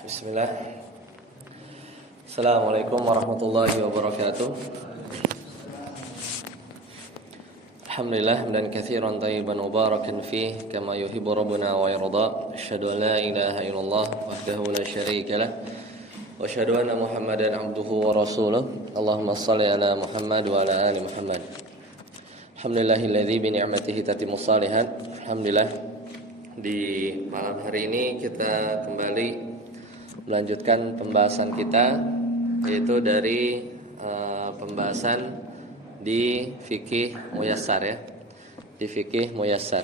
Bismillah. Assalamualaikum warahmatullahi wabarakatuh. Alhamdulillah hamdan katsiran tayyiban mubarakan fih kama yuhibbu rabbuna wa yarda. Asyhadu an la ilaha illallah wahdahu la syarika lah wa asyhadu anna Muhammadan abduhu wa rasuluh. Allahumma shalli ala Muhammad wa ala ali Muhammad. Alhamdulillahilladzi bi ni'matihi tatimmus shalihat. Alhamdulillah, di malam hari ini kita kembali melanjutkan pembahasan kita, yaitu dari pembahasan di fikih muyassar ya. Di fikih muyassar.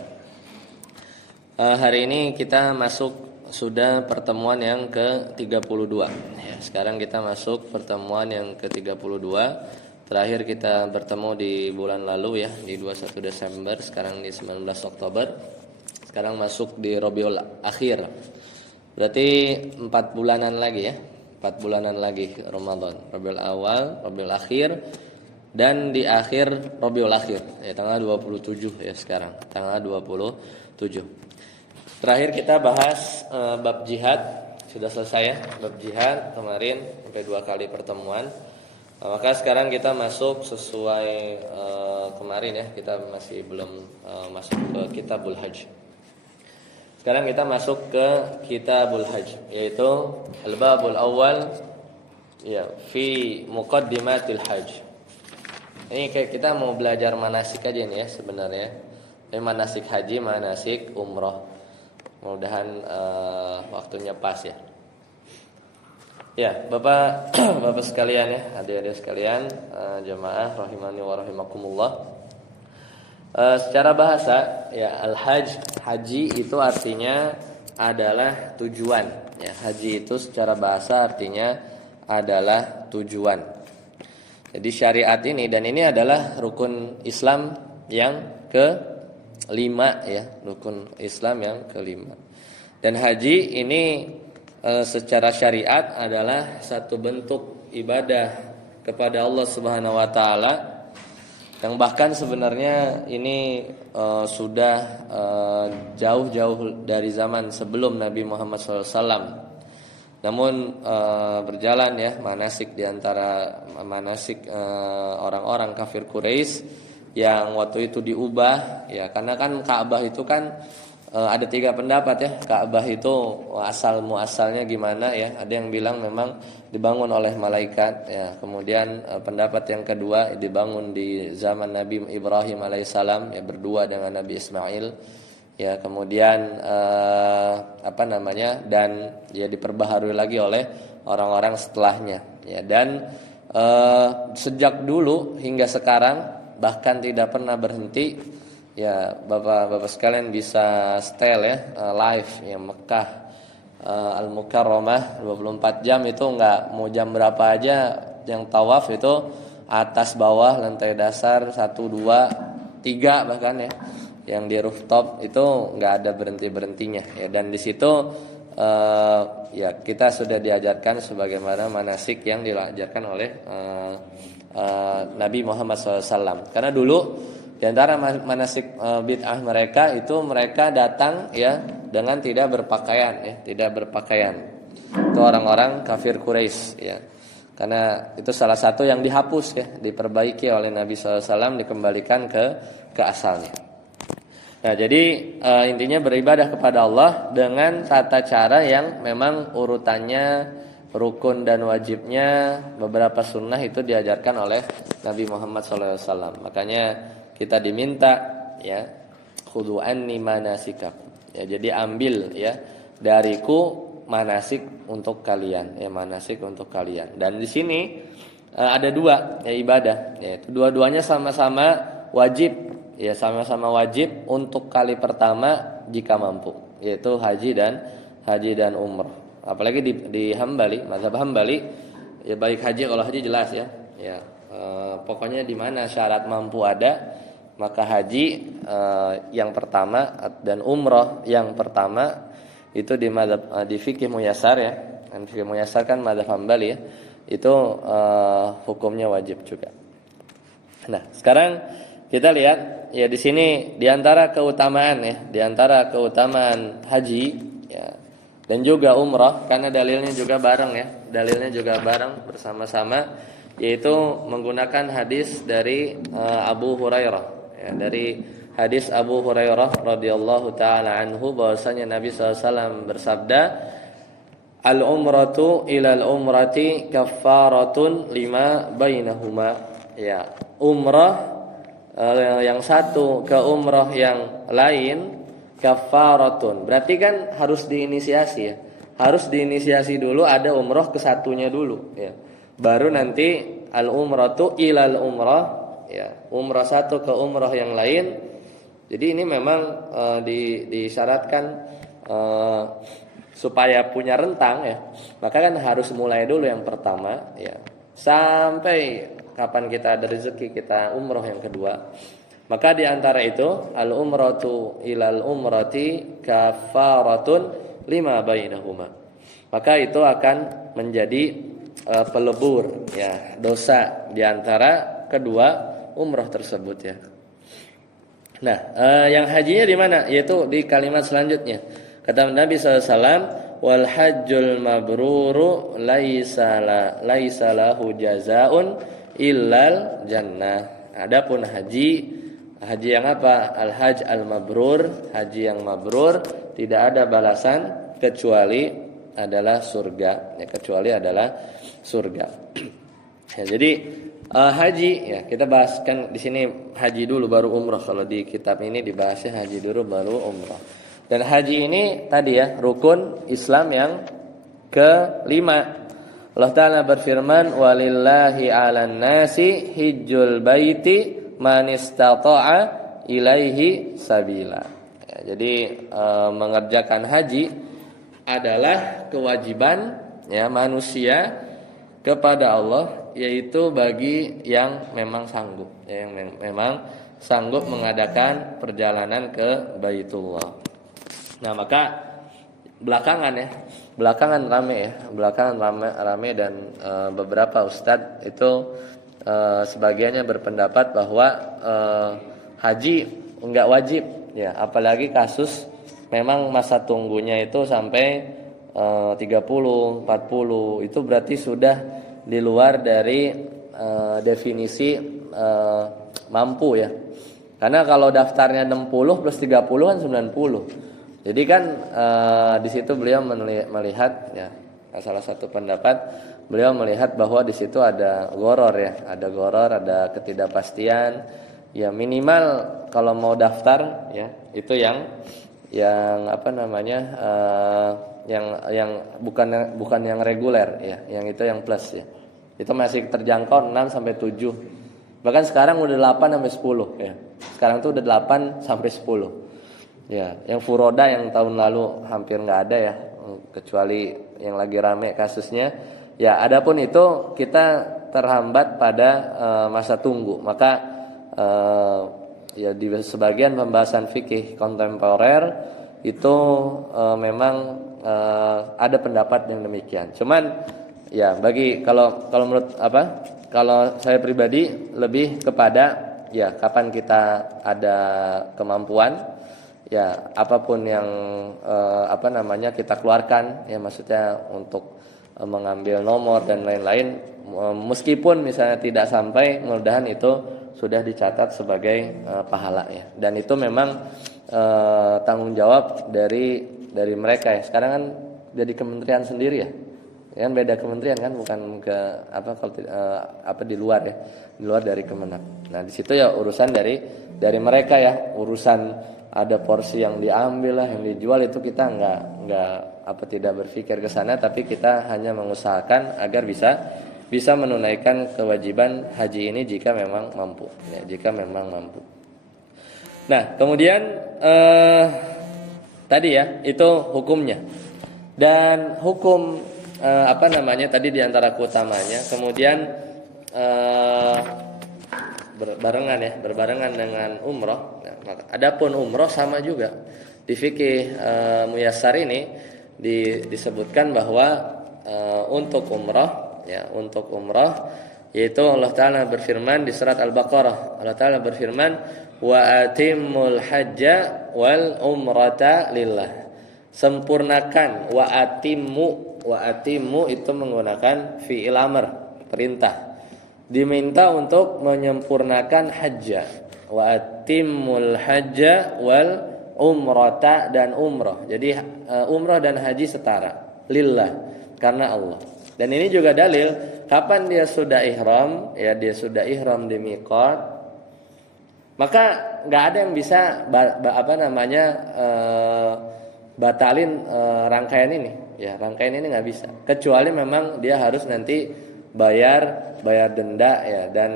Hari ini kita masuk sudah pertemuan yang ke-32 ya. Sekarang kita masuk pertemuan yang ke-32. Terakhir kita bertemu di bulan lalu ya, di 21 Desember, sekarang di 19 Oktober. Sekarang masuk di Rabiul Akhir. Berarti 4 bulanan lagi ya. 4 bulanan lagi Ramadan. Rabiul Awal, Rabiul Akhir, dan di akhir Rabiul Akhir ya, tanggal 27 ya sekarang. Tanggal 27. Terakhir kita bahas bab jihad. Sudah selesai ya bab jihad kemarin, sampai 2 kali pertemuan. Maka sekarang kita masuk sesuai kemarin ya. Kita masih belum masuk ke Kitabul Hajj. Sekarang kita masuk ke Kitabul Hajj, yaitu Al-Babul Awal ya, fi Muqaddimatil Hajj. Ini kayak kita mau belajar manasik aja nih ya sebenarnya. Ini manasik haji, manasik umroh. Mudah-mudahan waktunya pas ya. Ya, Bapak Bapak sekalian ya, adik-adik sekalian, jamaah rahimani wa rahimakumullah. Secara bahasa ya, al-hajj, haji itu artinya adalah tujuan ya. Haji itu secara bahasa artinya adalah tujuan. Jadi syariat ini, dan ini adalah rukun Islam yang kelima ya, rukun Islam yang kelima. Dan haji ini secara syariat adalah satu bentuk ibadah kepada Allah Subhanahu wa taala, yang bahkan sebenarnya ini sudah jauh-jauh dari zaman sebelum Nabi Muhammad SAW. Namun berjalan ya manasik diantara manasik orang-orang kafir Quraisy yang waktu itu diubah ya, karena kan Ka'bah itu kan ada 3 pendapat ya. Ka'bah itu asal muasalnya gimana ya? Ada yang bilang memang dibangun oleh malaikat ya. Kemudian pendapat yang kedua, dibangun di zaman Nabi Ibrahim alaihissalam ya, berdua dengan Nabi Ismail ya. Kemudian dan ya diperbaharui lagi oleh orang-orang setelahnya ya. Dan sejak dulu hingga sekarang bahkan tidak pernah berhenti. Ya, Bapak-bapak sekalian bisa setel ya, live ya, Mekah Al-Mukarramah 24 jam itu enggak, mau jam berapa aja yang tawaf itu atas bawah lantai dasar 1 2 3 bahkan ya. Yang di rooftop itu enggak ada berhenti-berhentinya ya. Dan di situ ya kita sudah diajarkan sebagaimana manasik yang diajarkan oleh Nabi Muhammad SAW. Karena dulu di antara manasik bid'ah mereka itu mereka datang ya dengan tidak berpakaian ya, tidak berpakaian. Itu orang-orang kafir Quraisy ya. Karena itu salah satu yang dihapus ya, diperbaiki oleh Nabi SAW, dikembalikan ke asalnya. Nah, jadi intinya beribadah kepada Allah dengan tata cara yang memang urutannya, rukun dan wajibnya, beberapa sunnah itu diajarkan oleh Nabi Muhammad SAW. Makanya kita diminta ya, khudhu anni manasikakum ya, jadi ambil ya dariku manasik untuk kalian ya, manasik untuk kalian. Dan di sini ada 2 ya ibadah, yaitu dua-duanya sama-sama wajib ya, sama-sama wajib untuk kali pertama jika mampu, yaitu haji dan umrah. Apalagi di Hambali, mazhab Hambali ya, baik haji, kalau haji jelas ya ya, pokoknya di mana syarat mampu ada, maka haji yang pertama dan umrah yang pertama itu di mazhab di fikih muyassar ya. Dan fikih muyassar kan mazhab Hambali ya. Itu hukumnya wajib juga. Nah, sekarang kita lihat ya, di sini di antara keutamaan ya, di antara keutamaan haji ya, dan juga umrah, karena dalilnya juga bareng ya, dalilnya juga bareng bersama-sama, yaitu menggunakan hadis dari Abu Hurairah ya, dari hadis Abu Hurairah radhiyallahu taala anhu bahwasanya Nabi SAW bersabda, al-umratu ilal umrati kaffaratun lima bainahuma. Ya, umrah yang satu ke umrah yang lain kafaratun. Berarti kan harus diinisiasi ya. Harus diinisiasi dulu, ada umrah ke satunya dulu ya. Baru nanti al-umratu ilal umrah ya. Umrah satu ke umrah yang lain. Jadi ini memang disyaratkan supaya punya rentang ya. Maka kan harus mulai dulu yang pertama ya. Sampai kapan kita ada rezeki kita umrah yang kedua. Maka di antara itu al-umratu ilal umrati kafaratun lima bainahuma. Maka itu akan menjadi pelebur ya dosa di antara kedua umrah tersebut ya. Nah, yang hajinya di mana? Yaitu di kalimat selanjutnya. Kata Nabi SAW, wal hajjul mabruru laisa lahu jazaun illal jannah. Adapun haji yang apa? Al-hajj al-mabrur, haji yang mabrur tidak ada balasan kecuali adalah surga. Ya, kecuali adalah surga. Ya, jadi haji ya kita bahas kan di sini haji dulu baru umrah. Kalau di kitab ini dibahasnya haji dulu baru umrah. Dan haji ini tadi ya rukun Islam yang kelima. Allah Ta'ala berfirman, walillahi 'alan nasi hijjul baiti man istata'a ilaihi sabila. Ya, jadi mengerjakan haji adalah kewajiban ya manusia kepada Allah, yaitu bagi yang memang sanggup, yang memang sanggup mengadakan perjalanan ke Baitullah. Nah, maka belakangan rame dan beberapa ustadz itu sebagiannya berpendapat bahwa haji enggak wajib ya, apalagi kasus memang masa tunggunya itu sampai 30, 40, itu berarti sudah di luar dari definisi mampu ya. Karena kalau daftarnya 60 plus 30 kan 90. Jadi kan di situ beliau melihat ya, salah satu pendapat beliau melihat bahwa di situ ada goror ya, ada ketidakpastian. Ya minimal kalau mau daftar ya itu yang apa namanya yang bukan yang reguler ya, yang itu yang plus ya. Itu masih terjangkau 6 sampai 7. Bahkan sekarang udah 8 sampai 10 ya. Sekarang tuh udah 8 sampai 10. Ya, yang furoda yang tahun lalu hampir enggak ada ya, kecuali yang lagi rame kasusnya. Ya, adapun itu kita terhambat pada masa tunggu. Maka ya di sebagian pembahasan fikih kontemporer itu memang ada pendapat yang demikian. Cuman ya bagi kalau menurut kalau saya pribadi lebih kepada ya kapan kita ada kemampuan ya apapun yang kita keluarkan ya, maksudnya untuk mengambil nomor dan lain-lain, meskipun misalnya tidak sampai, mudah-mudahan itu sudah dicatat sebagai pahala ya. Dan itu memang tanggung jawab dari mereka ya. Sekarang kan jadi kementerian sendiri ya. Kan beda kementerian kan, bukan ke di luar ya. Di luar dari Kemenak. Nah, di situ ya urusan dari mereka ya, urusan ada porsi yang diambil lah, yang dijual, itu kita tidak berpikir ke sana, tapi kita hanya mengusahakan agar bisa menunaikan kewajiban haji ini jika memang mampu ya, Nah, kemudian tadi ya itu hukumnya. Dan hukum tadi diantara keutamanya, kemudian berbarengan dengan umroh. Nah, adapun umroh sama juga di fikih muyassar ini disebutkan bahwa untuk umroh yaitu Allah Ta'ala berfirman di surat Al-Baqarah. Allah Ta'ala berfirman, wa atimmul hajja wal umrata lillah. Sempurnakan. Wa atimmu itu menggunakan fi'il amr, perintah. Diminta untuk menyempurnakan hajja. Wa atimmul hajja wal umrata, dan umrah. Jadi umrah dan haji setara, lillah, karena Allah. Dan ini juga dalil kapan dia sudah ihram, ya dia sudah ihram di miqat, maka nggak ada yang bisa batalin rangkaian ini. Ya, rangkaian ini nggak bisa, kecuali memang dia harus nanti bayar denda, ya, dan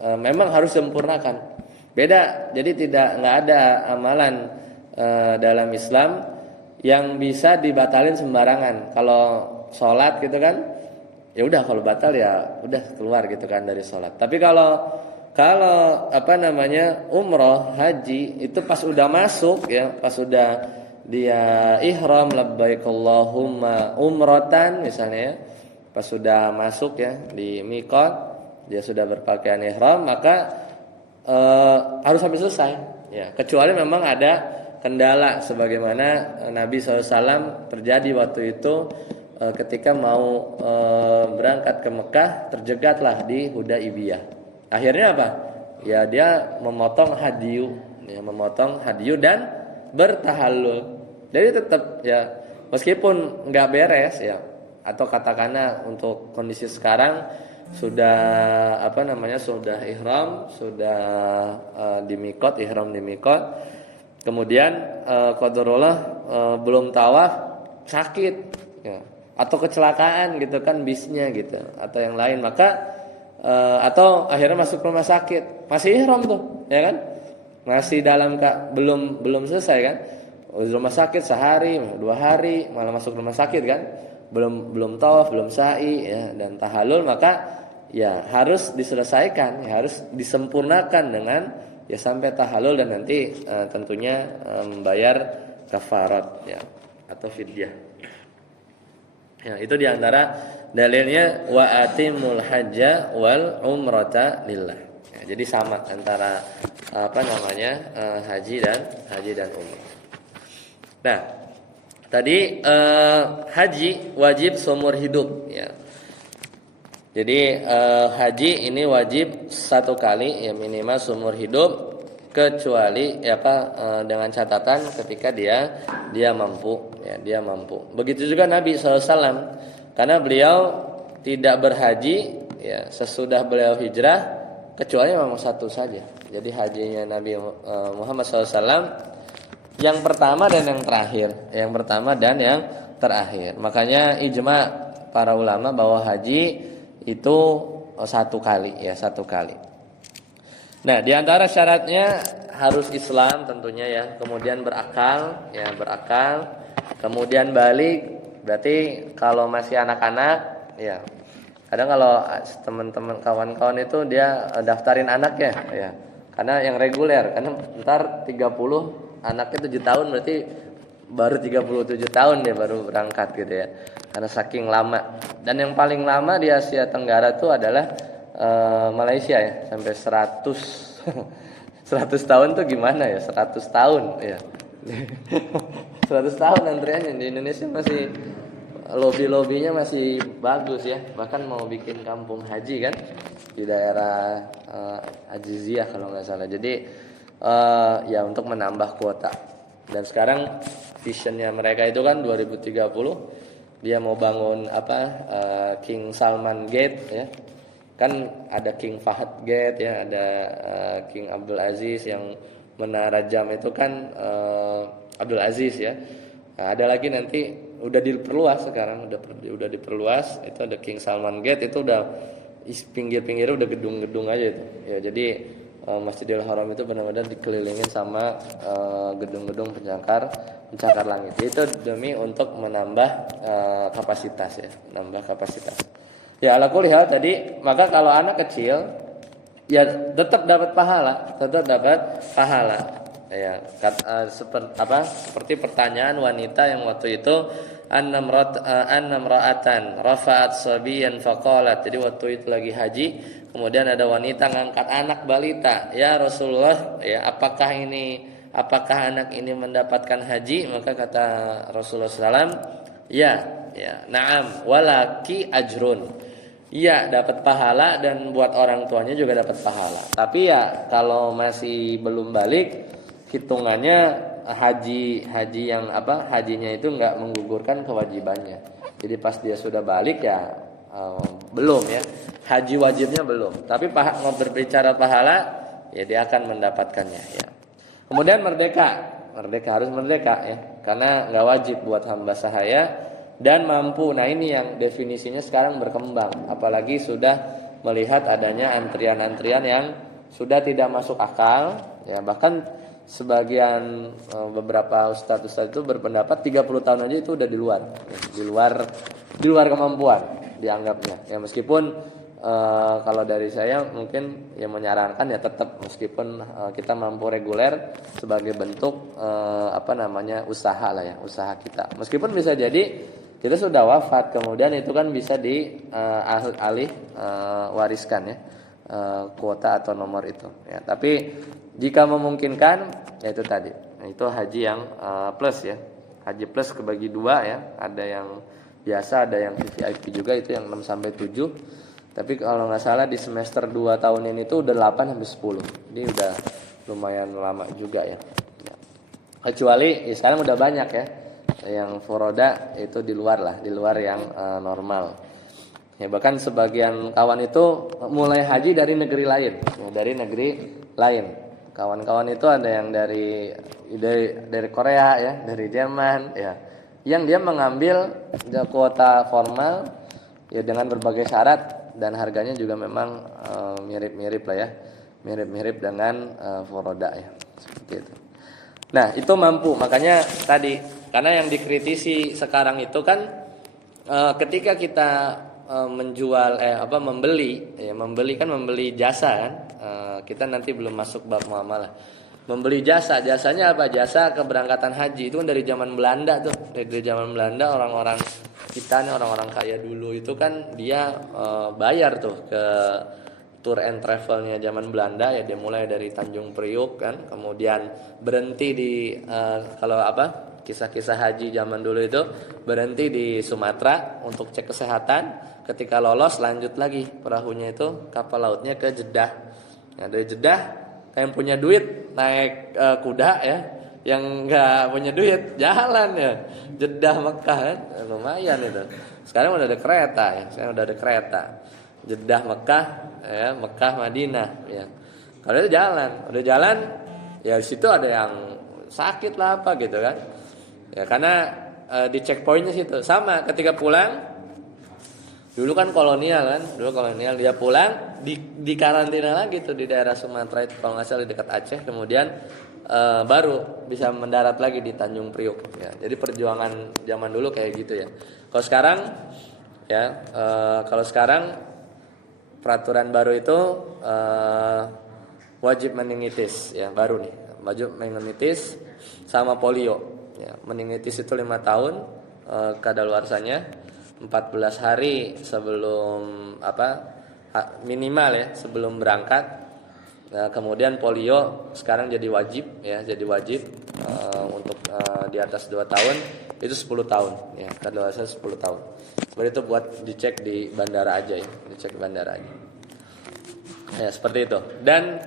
memang harus sempurnakan. Beda, jadi nggak ada amalan dalam Islam yang bisa dibatalin sembarangan. Kalau sholat gitu kan, ya udah, kalau batal ya udah keluar gitu kan dari sholat. Tapi kalau umroh, haji itu pas udah masuk, ya, pas udah dia ihram labbaik Allahumma umratan misalnya, ya, pas sudah masuk ya di miqat, dia sudah berpakaian ihram, maka harus sampai selesai, ya, kecuali memang ada kendala sebagaimana Nabi SAW terjadi waktu itu ketika mau berangkat ke Mekah, terjegatlah di Hudaibiyah. Akhirnya apa? Ya dia memotong hadiyu dan bertahallul. Jadi tetap, ya, meskipun nggak beres, ya, atau katakanlah untuk kondisi sekarang sudah sudah ihram, sudah di miqat, ihram di miqat, kemudian qadarullah belum tawaf, sakit, ya, atau kecelakaan gitu kan bisnya gitu, atau yang lain, maka atau akhirnya masuk rumah sakit, masih ihram tuh, ya kan, masih dalam belum selesai kan, rumah sakit sehari 2 hari malah masuk rumah sakit kan, belum tawaf, belum sa'i, ya, dan tahallul, maka ya harus diselesaikan, ya, harus disempurnakan dengan ya sampai tahallul, dan nanti tentunya membayar kafarat, ya, atau fidyah. Ya, itu diantara dalilnya wa atimul hajja wal umrata lillah. Ya, jadi sama antara haji dan umrah. Nah, tadi haji wajib seumur hidup, ya. Jadi haji ini wajib 1 kali, ya, minimal seumur hidup, kecuali dengan catatan ketika dia mampu, ya, dia mampu. Begitu juga Nabi SAW, karena beliau tidak berhaji, ya, sesudah beliau hijrah, kecuali memang 1 saja. Jadi hajinya Nabi Muhammad SAW yang pertama dan yang terakhir. Makanya ijma para ulama bahwa haji itu 1 kali, ya, 1 kali. Nah, di antara syaratnya harus Islam tentunya, ya, kemudian berakal, ya, kemudian balik. Berarti kalau masih anak-anak, ya, kadang kalau teman-teman kawan-kawan itu dia daftarin anaknya, ya, karena yang reguler, karena ntar 30 anaknya 7 tahun, berarti baru 37 tahun dia baru berangkat gitu, ya, karena saking lama. Dan yang paling lama di Asia Tenggara itu adalah Malaysia, ya, sampai 100 tahun tuh gimana, ya, 100 tahun, ya. 100 tahun antriannya. Di Indonesia masih lobi-lobinya masih bagus, ya, bahkan mau bikin kampung haji kan di daerah Ajiziyah kalau nggak salah. Jadi ya untuk menambah kuota. Dan sekarang visionnya mereka itu kan 2030 dia mau bangun King Salman Gate, ya. Kan ada King Fahad Gate, ya, ada King Abdul Aziz, yang menara jam itu kan Abdul Aziz, ya. Nah, ada lagi nanti udah diperluas sekarang, udah diperluas, itu ada King Salman Gate, itu udah pinggir-pinggirnya udah gedung-gedung aja itu. Ya, jadi Masjidil Haram itu benar-benar dikelilingin sama gedung-gedung pencakar langit. Itu demi untuk menambah kapasitas, ya, menambah kapasitas. Ya, ala kulli hal tadi, maka kalau anak kecil ya tetap dapat pahala, Ya, seperti pertanyaan wanita yang waktu itu annamra'atan rafa'at sabiyan faqalat. Jadi waktu itu lagi haji, kemudian ada wanita ngangkat anak balita. Ya Rasulullah, ya, apakah ini apakah anak ini mendapatkan haji? Maka kata Rasulullah SAW, ya, na'am, walaki ajrun. Iya, dapat pahala dan buat orang tuanya juga dapat pahala. Tapi ya kalau masih belum balik, hitungannya haji yang hajinya itu nggak menggugurkan kewajibannya. Jadi pas dia sudah balik ya belum ya, haji wajibnya belum. Tapi berbicara pahala, ya dia akan mendapatkannya ya. Kemudian merdeka harus merdeka ya, karena nggak wajib buat hamba sahaya dan mampu. Nah ini yang definisinya sekarang berkembang, apalagi sudah melihat adanya antrian-antrian yang sudah tidak masuk akal ya. Bahkan sebagian beberapa ustadz itu berpendapat 30 tahun aja itu udah di luar kemampuan dianggapnya ya. Meskipun kalau dari saya mungkin yang menyarankan ya tetap meskipun kita mampu reguler sebagai bentuk usaha lah ya, usaha kita. Meskipun bisa jadi kita sudah wafat kemudian itu kan bisa wariskan ya, kuota atau nomor itu ya. Tapi jika memungkinkan ya itu tadi. Nah, itu haji yang plus ya. Haji plus kebagi dua ya. Ada yang biasa, ada yang VVIP juga, itu yang 6 sampai 7. Tapi kalau nggak salah di semester 2 tahun ini tuh udah 8 sampai 10. Ini udah lumayan lama juga ya. Kecuali ya sekarang udah banyak ya. Yang foroda itu di luar yang normal. Ya bahkan sebagian kawan itu mulai haji dari negeri lain, Kawan-kawan itu ada yang dari Korea ya, dari Jerman ya. Yang dia mengambil kuota formal ya dengan berbagai syarat dan harganya juga memang mirip-mirip lah ya. Mirip-mirip dengan foroda ya. Seperti itu. Nah, itu mampu. Makanya tadi karena yang dikritisi sekarang itu kan ketika kita membeli jasa kan, kita nanti belum masuk bab muamalah. Membeli jasanya apa? Jasa keberangkatan haji itu kan dari zaman Belanda tuh. Dari zaman Belanda orang-orang kita nih, orang-orang kaya dulu itu kan dia bayar tuh ke tour and travelnya zaman Belanda ya. Dia mulai dari Tanjung Priok kan, kemudian berhenti di kisah-kisah haji zaman dulu itu berhenti di Sumatera untuk cek kesehatan. Ketika lolos lanjut lagi perahunya itu kapal lautnya ke Jeddah. Nah dari Jeddah yang punya duit naik kuda ya, yang nggak punya duit jalan ya. Jeddah Mekah kan lumayan itu. Sekarang udah ada kereta Jeddah Mekah ya, Mekah Madinah ya. Kalau itu udah jalan ya, di situ ada yang sakit lah apa gitu kan. Ya karena di checkpointnya situ sama ketika pulang. Dulu kolonial dia pulang di karantina lagi tuh di daerah Sumatera itu kalau nggak salah di dekat Aceh, kemudian baru bisa mendarat lagi di Tanjung Priok ya. Jadi perjuangan zaman dulu kayak gitu ya. Kalau sekarang peraturan baru itu wajib meningitis ya, baru nih wajib meningitis sama polio ya. Meningitis itu 5 tahun kadaluarsanya 14 hari sebelum minimal ya sebelum berangkat. Nah, kemudian polio sekarang jadi wajib untuk di atas 2 tahun itu 10 tahun ya, kadaluarsa 10 tahun. Seperti itu buat dicek di bandara aja ya, ya seperti itu. Dan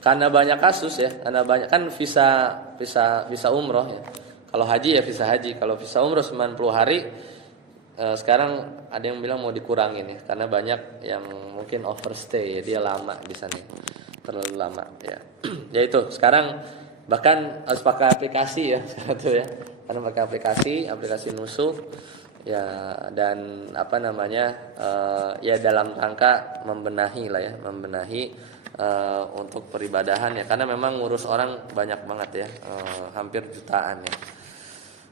karena banyak kasus ya, karena banyak kan visa umroh ya. Kalau haji ya visa haji, kalau visa umroh 90 hari sekarang ada yang bilang mau dikurangin ya, karena banyak yang mungkin overstay ya, dia lama di sana, terlalu lama ya. Ya itu sekarang bahkan harus pakai aplikasi ya, satu ya, karena pakai aplikasi nusuk ya, dan ya dalam rangka membenahi untuk peribadahan ya, karena memang ngurus orang banyak banget ya, hampir jutaan ya.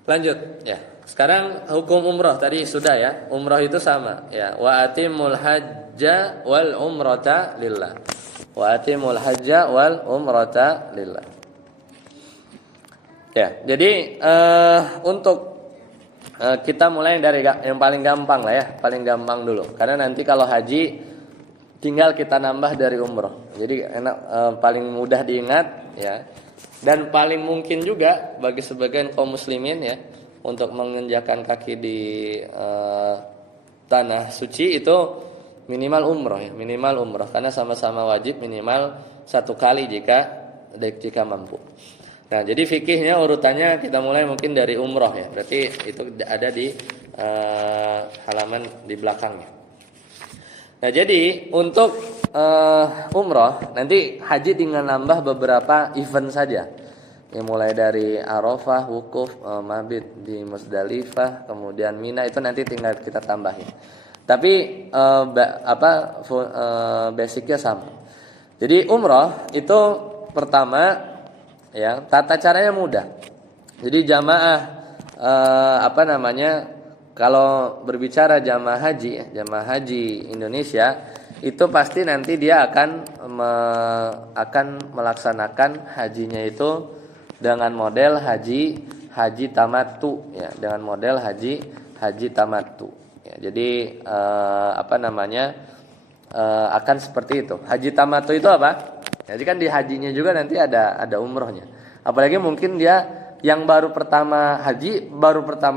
Lanjut ya. Sekarang hukum umroh tadi sudah ya. Umroh itu sama ya. Wa atimul hajja wal umrata lillah. Ya, jadi untuk kita mulai dari yang paling gampang lah ya, paling gampang dulu. Karena nanti kalau haji tinggal kita nambah dari umroh. Jadi enak, paling mudah diingat ya. Dan paling mungkin juga bagi sebagian kaum muslimin ya untuk menginjakan kaki di tanah suci itu minimal umroh ya, minimal umroh karena sama-sama wajib minimal 1 kali jika mampu. Nah, jadi fikihnya urutannya kita mulai mungkin dari umroh ya. Berarti itu ada di halaman di belakangnya. Nah, jadi untuk umroh nanti haji tinggal nambah beberapa event saja. Ya, mulai dari Arafah, wukuf, mabit di Musdalifah, kemudian Mina itu nanti tinggal kita tambahin. Tapi basicnya sama. Jadi umroh itu pertama ya tata caranya mudah. Jadi jamaah kalau berbicara jamaah haji Indonesia itu pasti nanti dia akan melaksanakan hajinya itu dengan model haji tamattu ya, dengan model haji tamattu ya. Jadi akan seperti itu. Haji tamattu itu apa? Jadi kan di hajinya juga nanti ada umrohnya. Apalagi mungkin dia yang baru pertama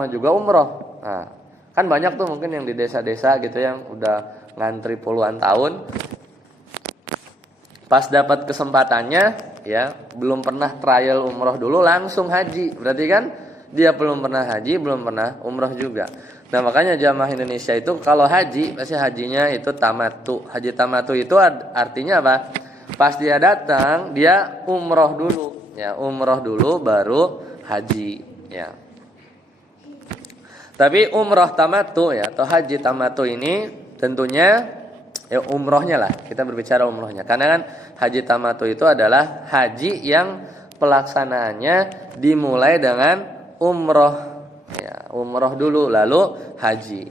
juga umroh. Nah, kan banyak tuh mungkin yang di desa-desa gitu yang udah ngantri puluhan tahun. Pas dapat kesempatannya ya, belum pernah trial umroh dulu langsung haji. Berarti kan dia belum pernah haji, belum pernah umroh juga. Nah, makanya jamaah Indonesia itu kalau haji pasti hajinya itu tamattu. Haji tamattu itu artinya apa? Pas dia datang, dia umroh dulu ya, umroh dulu baru haji ya. Tapi umroh tamattu ya atau haji tamattu ini tentunya ya umrohnya lah, kita berbicara umrohnya. Karena kan haji tamattu itu adalah haji yang pelaksanaannya dimulai dengan umroh ya, umroh dulu lalu haji.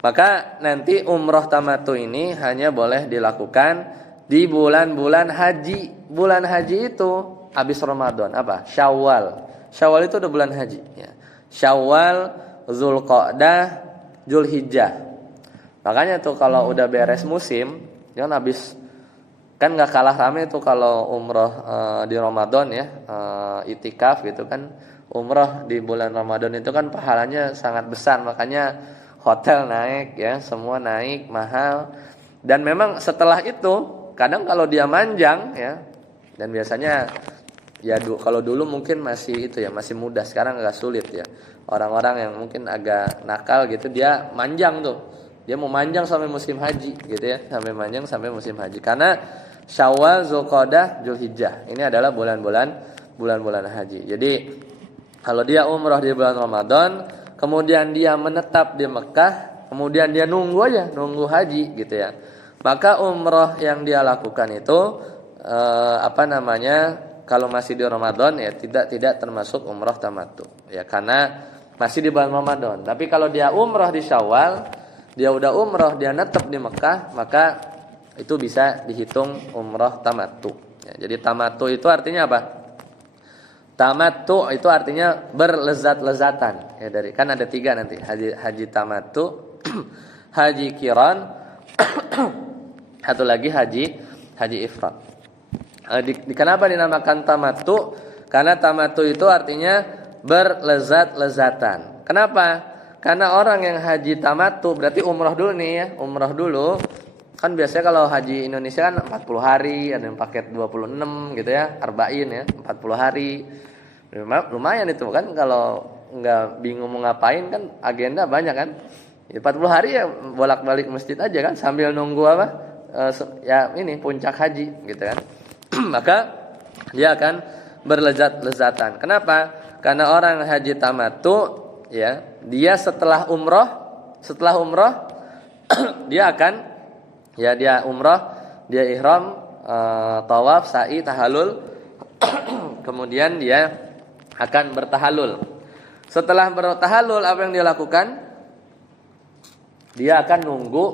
Maka nanti umroh tamattu ini hanya boleh dilakukan di bulan-bulan haji. Bulan haji itu habis Ramadan apa? Syawal. Syawal itu udah bulan haji ya. Syawal, Zulqa'dah, Zulhijjah. Makanya tuh kalau udah beres musim, jangan habis kan nggak kalah rame tuh kalau umroh di Ramadan ya, itikaf gitu kan. Umroh di bulan Ramadan itu kan pahalanya sangat besar, makanya hotel naik ya, semua naik mahal. Dan memang setelah itu kadang kalau dia manjang ya, dan biasanya ya kalau dulu mungkin masih itu ya, masih mudah, sekarang agak sulit ya. Orang-orang yang mungkin agak nakal gitu dia manjang tuh. Dia mau manjang sampai musim haji gitu ya, sampai manjang sampai musim haji. Karena Syawal, Zulqa'dah, Zulhijjah ini adalah bulan-bulan haji. Jadi kalau dia umroh di bulan Ramadan, kemudian dia menetap di Mekah, kemudian dia nunggu haji gitu ya. Maka umroh yang dia lakukan itu kalau masih di Ramadan ya tidak termasuk umroh tamattu ya, karena masih di bulan Ramadan. Tapi kalau dia umroh di Syawal, dia udah umroh, dia netep di Mekah, maka itu bisa dihitung umroh tamattu ya. Jadi tamattu itu artinya apa? Tamattu itu artinya berlezat-lezatan ya, dari kan ada 3 nanti, haji tamattu, haji qiran, satu lagi haji ifrad. Kenapa dinamakan tamattu? Karena tamattu itu artinya berlezat-lezatan. Kenapa? Karena orang yang haji tamattu berarti umroh dulu nih ya, umroh dulu. Kan biasanya kalau haji Indonesia kan 40 hari, ada yang paket 26 gitu ya, arba'in ya, 40 hari. Lumayan itu kan, kalau nggak bingung mau ngapain kan agenda banyak kan. 40 hari ya bolak-balik masjid aja kan sambil nunggu apa? Ya ini puncak haji gitu kan. Maka dia akan berlezat-lezatan. Kenapa? Karena orang haji tamattu ya, dia setelah umroh dia akan ya, dia umroh, dia ihram, tawaf, sa'i, tahallul, kemudian dia akan bertahallul. Setelah bertahallul apa yang dia lakukan? Dia akan nunggu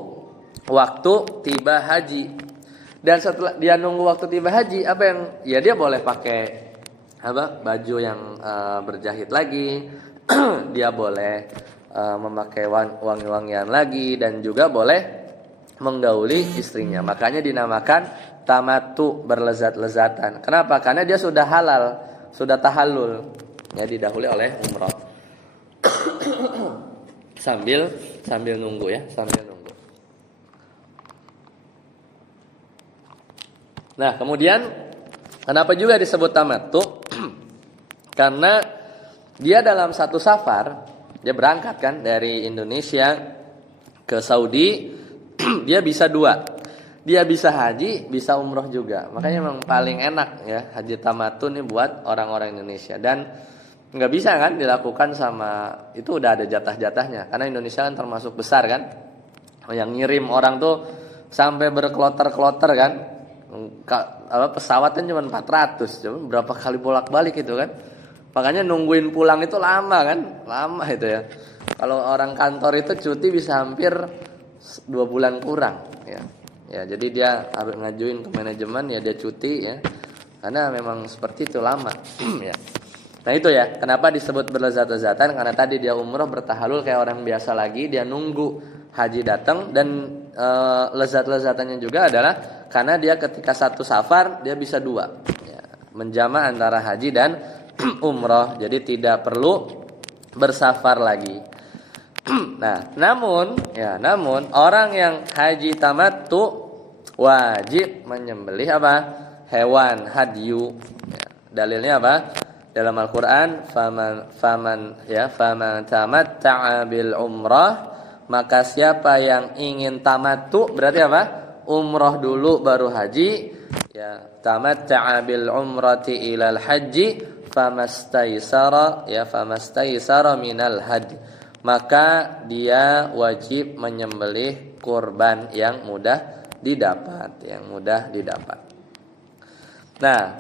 waktu tiba haji. Dan setelah dia nunggu waktu tiba haji, apa yang ya, dia boleh pakai baju yang berjahit lagi. Dia boleh memakai wangi-wangian lagi, dan juga boleh menggauli istrinya. Makanya dinamakan tamattu, berlezat-lezatan. Kenapa? Karena dia sudah halal, sudah tahallul. Ya, didahului oleh umrah. sambil nunggu ya, sambil nunggu. Nah, kemudian kenapa juga disebut tamattu? Karena dia dalam satu safar, dia berangkat kan dari Indonesia ke Saudi, dia bisa dua. Dia bisa haji, bisa umroh juga. Makanya memang paling enak ya haji tamattu nih buat orang-orang Indonesia. Dan nggak bisa kan dilakukan sama, itu udah ada jatah-jatahnya. Karena Indonesia kan termasuk besar kan. Yang ngirim orang tuh sampai berkloter-kloter kan. Pesawatnya cuma 400, coba berapa kali bolak-balik itu kan. Makanya nungguin pulang itu lama kan, lama itu ya. Kalau orang kantor itu cuti bisa hampir 2 bulan kurang ya. Ya, jadi dia harus ngajuin ke manajemen ya, dia cuti ya. Karena memang seperti itu lama ya. Nah itu ya, kenapa disebut berlezat-lezatan? Karena tadi dia umroh bertahalul kayak orang biasa lagi, dia nunggu haji datang. Dan lezat-lezatannya juga adalah karena dia ketika satu safar dia bisa dua ya, menjama antara haji dan umroh. Jadi tidak perlu bersafar lagi. Nah, namun orang yang haji tamattu wajib menyembelih apa? Hewan hadyu. Ya, dalilnya apa? Dalam Al-Qur'an, faman tamatta'a bil umrah, maka siapa yang ingin tamattu berarti apa? Umrah dulu baru haji. Ya, tamatta'a bil umrati ilal haji famastaysara minal hadi. Maka dia wajib menyembelih kurban yang mudah didapat, Nah,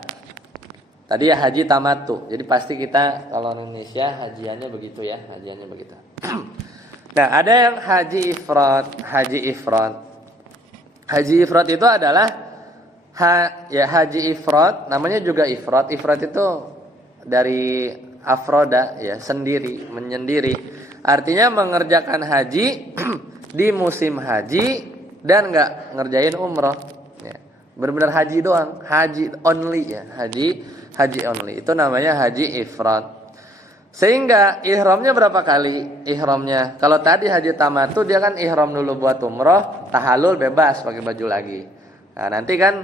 tadi ya haji tamattu. Jadi pasti kita kalau Indonesia hajiannya begitu ya, Nah, ada yang haji ifrad. Haji ifrad itu adalah haji ifrad, namanya juga ifrad. Ifrad itu dari afroda ya, menyendiri. Artinya mengerjakan haji di musim haji dan enggak ngerjain umroh ya. Benar-benar haji doang, haji only ya, haji only. Itu namanya haji ifrad. Sehingga ihramnya berapa kali? Ihramnya kalau tadi haji tamattu dia kan ihram dulu buat umroh, tahallul bebas pakai baju lagi. Nah, nanti kan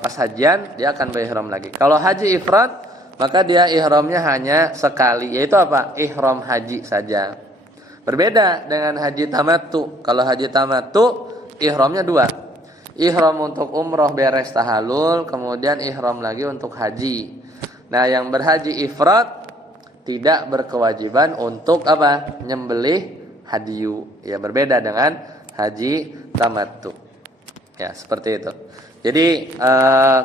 pas hajian dia akan berihram lagi. Kalau haji ifrad maka dia ihramnya hanya sekali, yaitu apa? Ihram haji saja. Berbeda dengan haji tamattu. Kalau haji tamattu ihramnya dua. Ihram untuk umroh beres tahallul, kemudian ihram lagi untuk haji. Nah, yang berhaji ifrad tidak berkewajiban untuk apa? Nyembelih hadyu. Ya, berbeda dengan haji tamattu. Ya, seperti itu. Jadi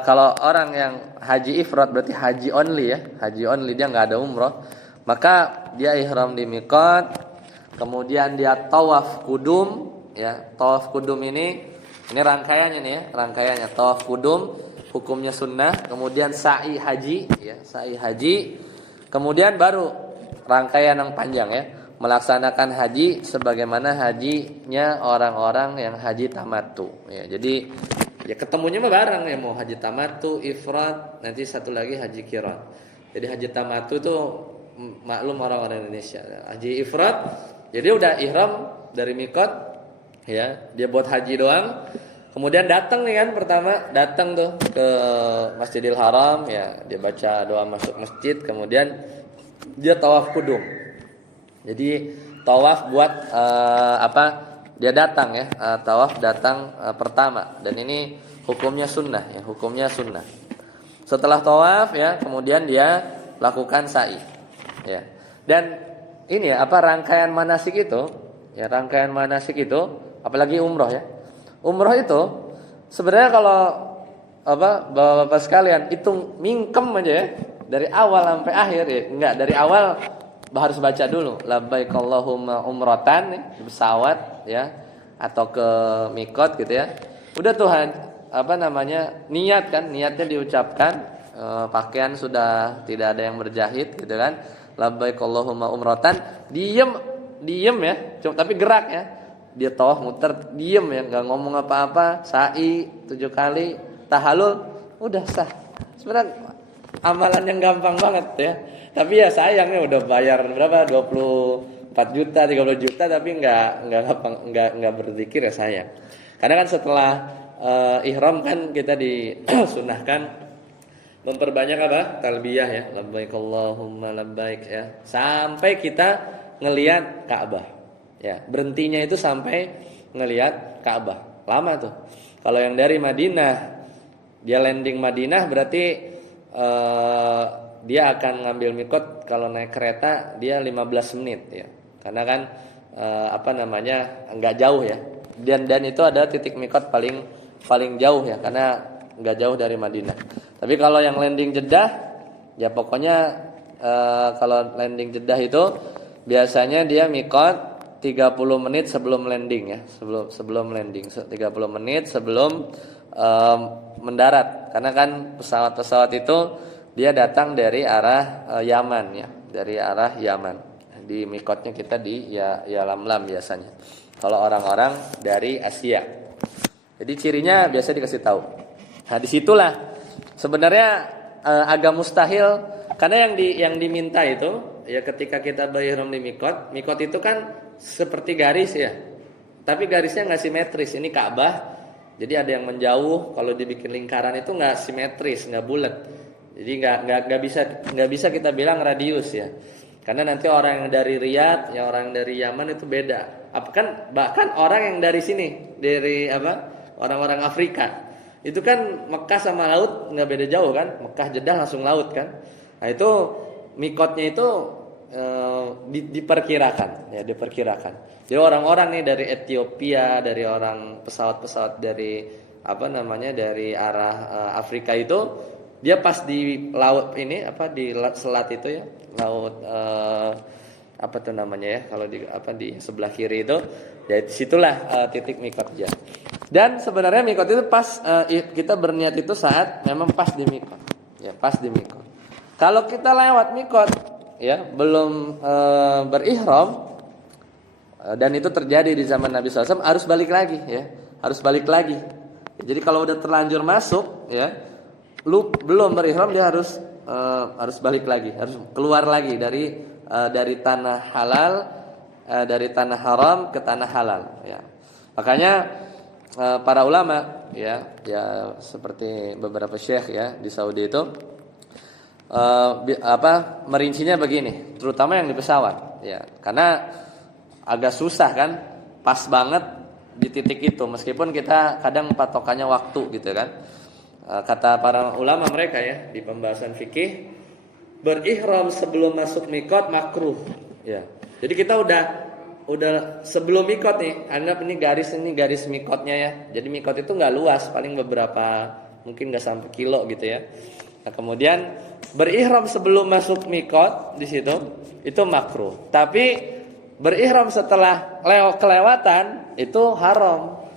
kalau orang yang haji ifrad berarti haji only ya, haji only, dia nggak ada umroh, maka dia ihram di miqat, kemudian dia tawaf kudum ya. Tawaf kudum ini rangkaiannya nih ya, rangkaiannya tawaf kudum hukumnya sunnah, kemudian sa'i haji ya, sa'i haji, kemudian baru rangkaian yang panjang ya, melaksanakan haji sebagaimana hajinya orang-orang yang haji tamattu ya. Jadi ya ketemunya mah bareng ya, mau haji tamattu, ifrad, nanti satu lagi haji qiran. Jadi haji tamattu itu maklum orang-orang Indonesia. Haji ifrad jadi udah ihram dari miqat ya, dia buat haji doang. Kemudian datang nih kan, pertama datang tuh ke Masjidil Haram ya, dia baca doa masuk masjid, kemudian dia tawaf kudum. Jadi tawaf buat dia datang ya, tawaf datang pertama, dan ini hukumnya sunnah ya, Setelah tawaf ya, kemudian dia lakukan sa'i ya. Dan ini ya, rangkaian manasik itu ya, apalagi umroh ya. Umroh itu sebenarnya kalau Bapak-bapak sekalian hitung mingkem aja ya, dari awal sampai akhir ya. Enggak, dari awal harus baca dulu labbaik Allahumma umratan nih, di pesawat ya, atau ke mikot gitu ya. Udah Tuhan niat kan, niatnya diucapkan, pakaian sudah tidak ada yang berjahit gitu kan, labbaik Allahumma umratan, diem ya, tapi gerak ya, dia tawaf muter diem ya, nggak ngomong apa-apa, sa'i 7 kali, tahallul, udah sah. Sebenarnya amalan yang gampang banget ya. Tapi ya sayangnya udah bayar berapa? 24 juta, 30 juta tapi nggak berzikir ya sayang. Karena kan setelah ihram kan kita disunahkan memperbanyak apa? Talbiyah ya, labbaik Allahumma labbaik ya. Sampai kita ngelihat Ka'bah. Ya, berhentinya itu sampai ngelihat Ka'bah. Lama tuh. Kalau yang dari Madinah, dia landing Madinah berarti dia akan ngambil mikot kalau naik kereta dia 15 menit ya. Karena kan enggak jauh ya. Dan itu ada titik mikot paling jauh ya, karena enggak jauh dari Madinah. Tapi kalau yang landing Jeddah ya pokoknya kalau landing Jeddah itu biasanya dia mikot 30 menit sebelum landing ya, sebelum landing 30 menit sebelum mendarat. Karena kan pesawat-pesawat itu dia datang dari arah Yaman ya, dari arah Yaman. Di mikotnya kita di Yalamlam biasanya. Kalau orang-orang dari Asia. Jadi cirinya biasa dikasih tahu. Nah, disitulah sebenarnya agak mustahil, karena yang diminta itu ya ketika kita berihram di mikot itu kan seperti garis ya. Tapi garisnya nggak simetris. Ini Ka'bah, jadi ada yang menjauh. Kalau dibikin lingkaran itu nggak simetris, nggak bulat. Jadi nggak bisa kita bilang radius ya. Karena nanti orang yang dari Riyadh, ya orang yang dari Yaman itu beda. Bahkan orang yang dari sini, dari orang-orang Afrika, itu kan Mekah sama laut nggak beda jauh kan? Mekah Jeddah langsung laut kan? Nah itu mikotnya itu diperkirakan. Jadi orang-orang nih dari Ethiopia, dari orang pesawat-pesawat dari dari arah Afrika itu, dia pas di laut ini di selat itu ya, laut kalau di sebelah kiri itu, ya situlah titik mikotnya. Dan sebenarnya mikot itu pas kita berniat itu saat memang pas di mikot. Ya, pas di mikot. Kalau kita lewat mikot ya, belum berihram, dan itu terjadi di zaman Nabi SAW, harus balik lagi ya, harus balik lagi. Jadi kalau udah terlanjur masuk ya, lu belum berihram, dia harus balik lagi, harus keluar lagi dari tanah halal, dari tanah haram ke tanah halal ya. Makanya para ulama ya seperti beberapa syekh ya di Saudi itu merincinya begini, terutama yang di pesawat ya, karena agak susah kan pas banget di titik itu, meskipun kita kadang patokannya waktu gitu kan. Kata para ulama mereka ya di pembahasan fikih, berihram sebelum masuk mikot makruh ya. Jadi kita udah sebelum mikot nih, anggap ini garis mikotnya ya. Jadi mikot itu nggak luas, paling beberapa, mungkin nggak sampai kilo gitu ya. Nah, kemudian berihram sebelum masuk mikot di situ itu makruh. Tapi berihram setelah kelewatan itu haram.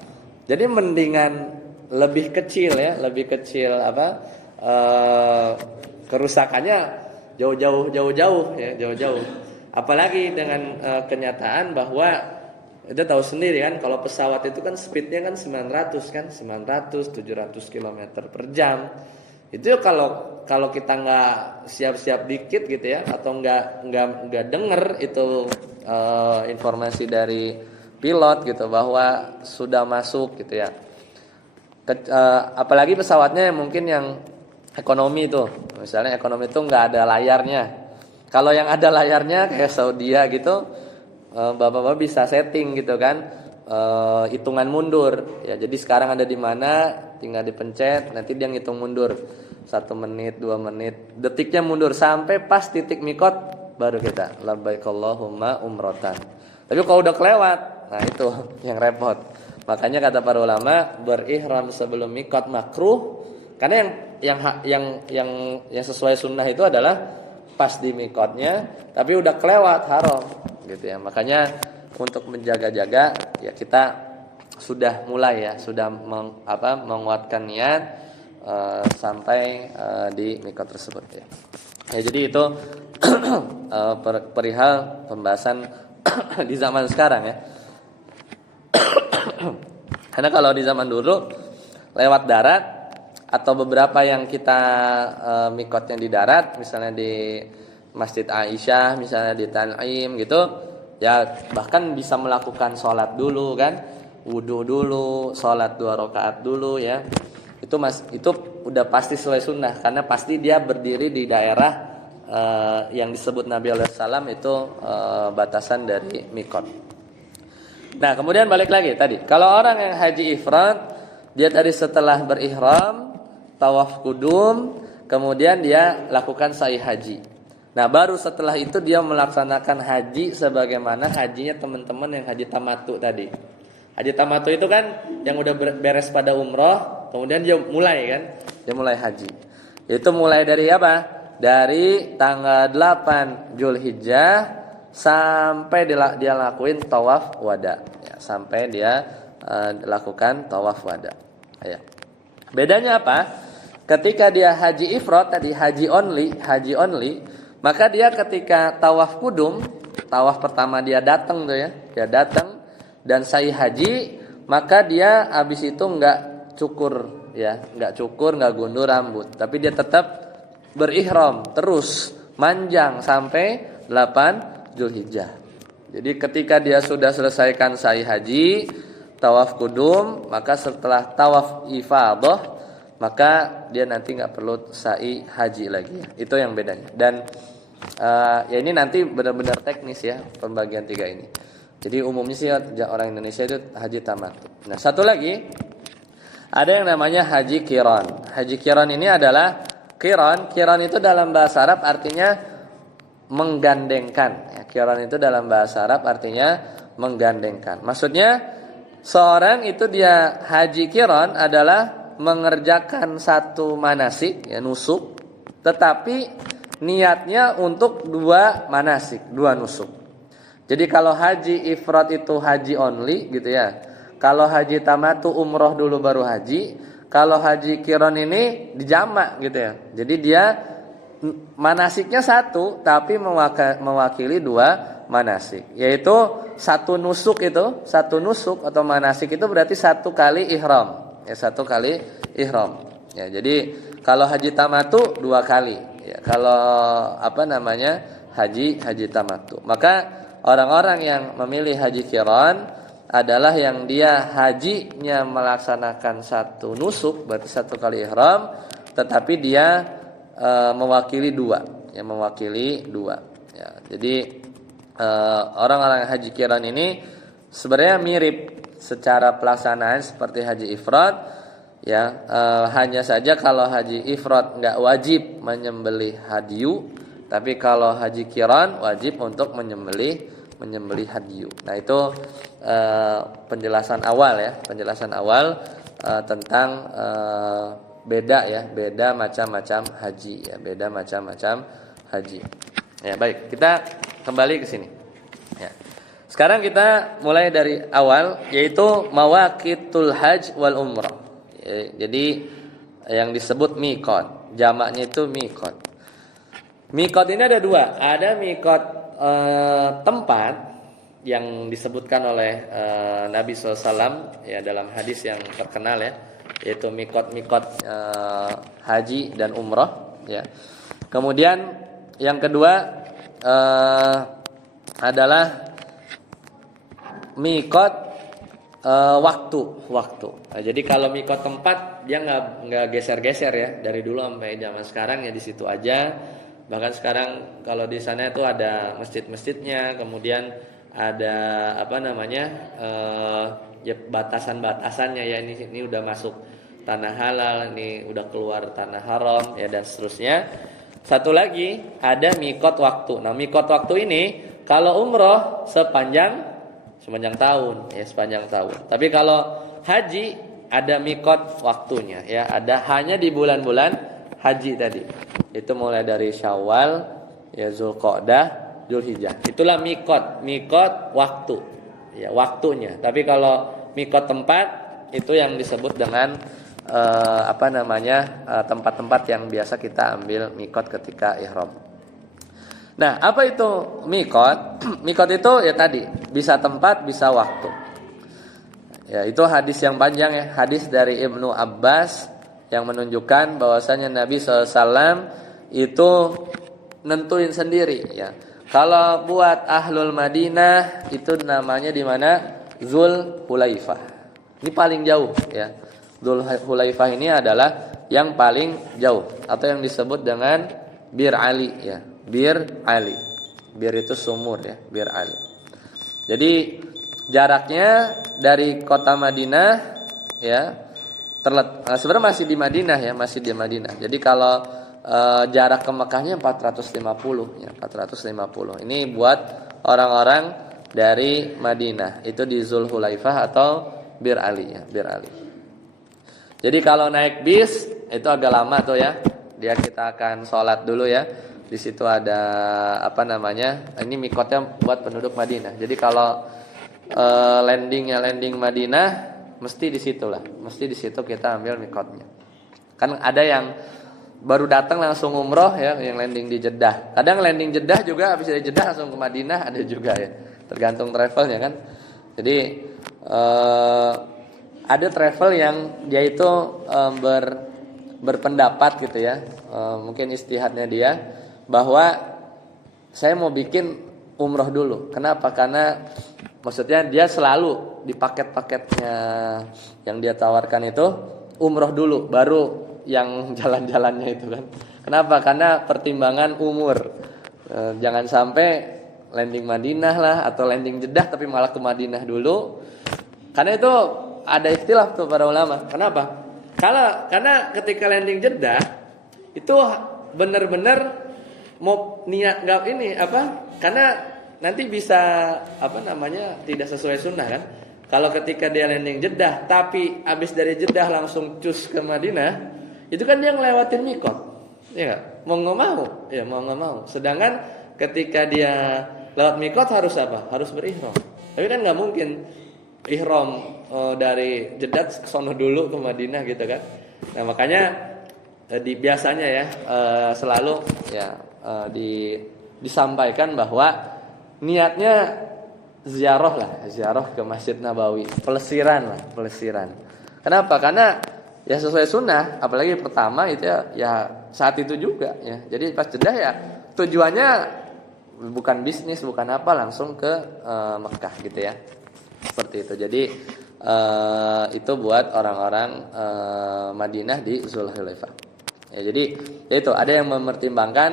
Jadi mendingan lebih kecil kerusakannya jauh-jauh ya, jauh-jauh. Apalagi dengan kenyataan bahwa kita tahu sendiri kan, kalau pesawat itu kan speednya kan 900 700 km per jam. Itu kalau kita nggak siap-siap dikit gitu ya, atau nggak denger itu informasi dari pilot gitu bahwa sudah masuk gitu ya. Apalagi pesawatnya mungkin yang ekonomi itu, misalnya ekonomi itu nggak ada layarnya. Kalau yang ada layarnya kayak Saudi gitu, bapak-bapak bisa setting gitu kan, hitungan mundur ya. Jadi sekarang ada di mana, tinggal dipencet, nanti dia ngitung mundur 1 menit, 2 menit, detiknya mundur sampai pas titik mikot, baru kita labbaik Allahumma umrotan. Tapi kalau udah kelewat, nah itu yang repot. Makanya kata para ulama, berihram sebelum mikot makruh, karena yang sesuai sunnah itu adalah pas di mikotnya, tapi udah kelewat haram gitu ya. Makanya untuk menjaga-jaga ya kita sudah mulai ya, sudah menguatkan niat sampai di mikot tersebut ya. Ya jadi itu perihal pembahasan di zaman sekarang ya. Karena kalau di zaman dulu lewat darat atau beberapa yang kita mikotnya di darat, misalnya di Masjid Aisyah, misalnya di Tan'im gitu, ya bahkan bisa melakukan sholat dulu kan, wudhu dulu, sholat 2 rakaat dulu ya. Itu udah pasti sesuai sunnah karena pasti dia berdiri di daerah yang disebut Nabi SAW itu batasan dari mikot. Nah kemudian balik lagi tadi, kalau orang yang haji ifrad, dia tadi setelah berihram, tawaf kudum, kemudian dia lakukan sa'i haji. Nah baru setelah itu dia melaksanakan haji sebagaimana hajinya teman-teman yang haji tamattu tadi. Haji tamattu itu kan yang udah beres pada umroh, kemudian dia mulai kan, dia mulai haji. Itu mulai dari apa? Dari tanggal 8 Zulhijjah sampai dia lakuin tawaf wada, ya, sampai dia lakukan tawaf wada. Ya. Bedanya apa? Ketika dia haji ifrad tadi haji only, maka dia ketika tawaf kudum, tawaf pertama dia datang tuh ya, dia datang dan sa'i haji, maka dia habis itu enggak cukur ya, enggak gundur rambut, tapi dia tetap berihram terus manjang sampai 8 Zulhijjah. Jadi ketika dia sudah selesaikan sa'i haji, tawaf kudum, maka setelah tawaf ifadah, maka dia nanti nggak perlu sa'i haji lagi ya. Itu yang bedanya. Dan ya ini nanti benar-benar teknis ya pembagian 3 ini. Jadi umumnya sih orang Indonesia itu haji tamattu. Nah satu lagi ada yang namanya haji qiran. Haji qiran ini adalah qiran itu dalam bahasa Arab artinya menggandengkan. Qiran itu dalam bahasa Arab artinya menggandengkan. Maksudnya seorang itu dia haji qiran adalah mengerjakan satu manasik ya, nusuk, tetapi niatnya untuk 2 manasik, 2 nusuk. Jadi kalau haji ifrad itu haji only gitu ya. Kalau haji tamattu umroh dulu baru haji. Kalau haji qiran ini dijamak gitu ya. Jadi dia manasiknya satu tapi mewakili 2 manasik. Yaitu satu nusuk atau manasik itu berarti 1 kali ihram. Ya 1 kali ihram. Ya jadi kalau haji tamattu 2 kali. Ya kalau haji tamattu. Maka orang-orang yang memilih haji qiran adalah yang dia hajinya melaksanakan 1 nusuk, berarti 1 kali ihram, tetapi dia mewakili 2, ya mewakili 2. Ya, jadi orang-orang haji qiran ini sebenarnya mirip secara pelaksanaan seperti haji ifrad, ya hanya saja kalau haji ifrad nggak wajib menyembelih hadyu. Tapi kalau haji qiran wajib untuk menyembelih hadyu. Nah itu penjelasan awal tentang beda macam-macam haji ya, beda macam-macam haji. Ya baik, kita kembali ke sini. Ya. Sekarang kita mulai dari awal yaitu mawaqitul hajj wal umrah. Ya, jadi yang disebut miqat, jamaknya itu miqat. Mikot ini ada 2. Ada mikot tempat yang disebutkan oleh Nabi SAW ya dalam hadis yang terkenal ya, yaitu mikot haji dan umroh ya. Kemudian yang kedua adalah mikot waktu. Nah, jadi kalau mikot tempat dia nggak geser-geser ya dari dulu sampai zaman sekarang ya di situ aja. Bahkan sekarang kalau di sana itu ada masjid-masjidnya, kemudian ada ya batasan-batasannya ya, ini udah masuk tanah halal, ini udah keluar tanah haram ya dan seterusnya. Satu lagi ada mikot waktu. Nah, mikot waktu ini kalau umroh sepanjang tahun ya, sepanjang tahun. Tapi kalau haji ada mikot waktunya ya, ada hanya di bulan-bulan haji tadi. Itu mulai dari Syawal, ya Zulqa'dah, Zulhijjah. Itulah mikot waktu. Ya, waktunya. Tapi kalau mikot tempat itu yang disebut dengan tempat-tempat yang biasa kita ambil mikot ketika ihram. Nah, apa itu mikot? Mikot itu ya tadi, bisa tempat, bisa waktu. Ya, itu hadis yang panjang ya, hadis dari Ibnu Abbas yang menunjukkan bahwasanya Nabi SAW itu nentuin sendiri ya. Kalau buat ahlul Madinah itu namanya di mana? Zul Hulaifah. Ini paling jauh ya. Zul Hulaifah ini adalah yang paling jauh atau yang disebut dengan Bir Ali ya. Bir Ali. Bir itu sumur ya, Bir Ali. Jadi jaraknya dari kota Madinah ya sebenarnya masih di Madinah ya, masih di Madinah. Jadi kalau jarak ke Mekahnya 450 ya, 450. Ini buat orang-orang dari Madinah. Itu di Zulhulaifah atau Bir Ali ya, Bir Ali. Jadi kalau naik bis itu agak lama tuh ya. Dia kita akan sholat dulu ya. Di situ ada apa namanya? Ini mikotnya buat penduduk Madinah. Jadi kalau landing Madinah mesti di situ lah. Mesti di situ kita ambil mikotnya. Kan ada yang baru datang langsung umroh ya, yang landing di Jeddah. Kadang landing Jeddah juga habis dari Jeddah langsung ke Madinah ada juga ya. Tergantung travelnya kan. Jadi ada travel yang dia itu berpendapat gitu ya. Mungkin istihadnya dia bahwa saya mau bikin umroh dulu. Kenapa? Karena maksudnya dia selalu di paket-paketnya yang dia tawarkan itu umroh dulu, baru yang jalan-jalannya itu kan. Kenapa? Karena pertimbangan umur. Jangan sampai landing Madinah lah atau landing Jeddah tapi malah ke Madinah dulu. Karena itu ada ikhtilaf tuh para ulama. Kenapa? Karena ketika landing Jeddah itu benar-benar mau niat enggak ini apa? Karena nanti bisa apa namanya tidak sesuai sunnah kan. Kalau ketika dia landing Jeddah tapi habis dari Jeddah langsung cus ke Madinah, itu kan dia ngelewatin mikot. Ya enggak? Mau enggak mau, ya mau enggak mau. Sedangkan ketika dia lewat mikot harus apa? Harus berihram. Tapi kan enggak mungkin ihram dari Jeddah ke sono dulu ke Madinah gitu kan. Nah, makanya biasanya ya selalu ya disampaikan bahwa niatnya ziarah ke Masjid Nabawi, pelesiran. Kenapa? Karena ya sesuai sunnah, apalagi pertama itu ya saat itu juga ya. Jadi pas Jeddah ya tujuannya bukan bisnis, bukan apa, langsung ke Mekah gitu ya. Seperti itu. Jadi itu buat orang-orang Madinah di Zulhulaifah. Ya, jadi itu ada yang mempertimbangkan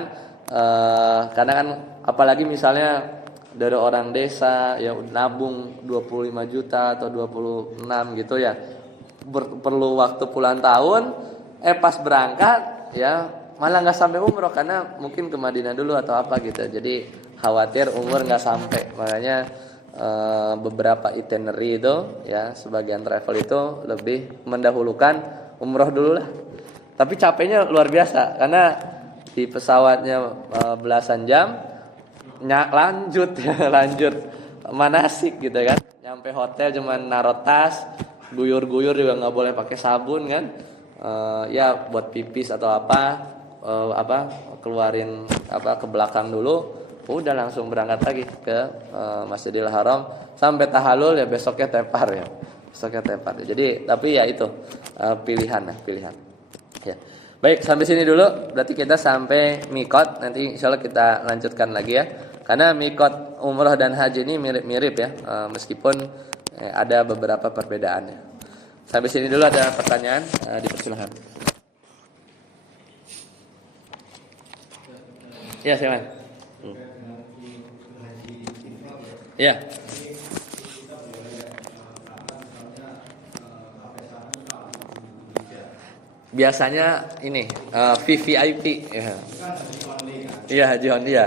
karena kan apalagi misalnya dari orang desa ya nabung 25 juta atau 26 gitu ya. Perlu waktu puluhan tahun pas berangkat ya malah enggak sampai umroh karena mungkin ke Madinah dulu atau apa gitu. Jadi khawatir umur enggak sampai. Makanya beberapa itinerary itu ya sebagian travel itu lebih mendahulukan umroh dulu lah. Tapi capeknya luar biasa karena di pesawatnya belasan jam lanjut manasik gitu kan. Nyampe hotel cuman naruh tas, guyur-guyur juga nggak boleh pakai sabun kan. Ya buat pipis atau apa keluarin apa ke belakang dulu. Udah langsung berangkat lagi ke Masjidil Haram sampai tahallul ya besoknya tepar ya. Jadi tapi ya itu pilihan. Ya. Baik, sampai sini dulu. Berarti kita sampai mikot. Nanti insyaallah kita lanjutkan lagi ya. Karena mikot umrah dan haji ini mirip-mirip ya. Meskipun ada beberapa perbedaannya. Sampai sini dulu, ada pertanyaan, dipersilakan. Ya, silakan. Ya. Biasanya ini VVIP ya. Iya, Haji Hondi ya.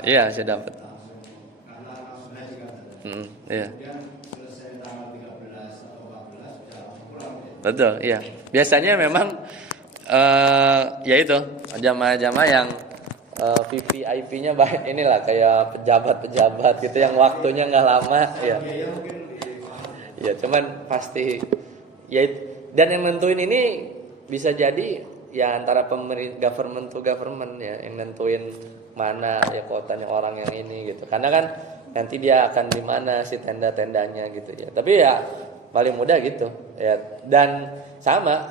Iya, saya dapat. Iya. Betul, iya. Biasanya memang ya itu jamaah-jamaah yang VVIP-nya baik inilah kayak pejabat-pejabat gitu yang waktunya nggak lama ya. Ya cuman pasti ya, dan yang nentuin ini bisa jadi ya antara pemerintah government to government ya yang nentuin mana ya kuotanya orang yang ini gitu. Karena kan nanti dia akan di mana si tenda-tendanya gitu ya. Tapi ya paling mudah gitu ya. Dan sama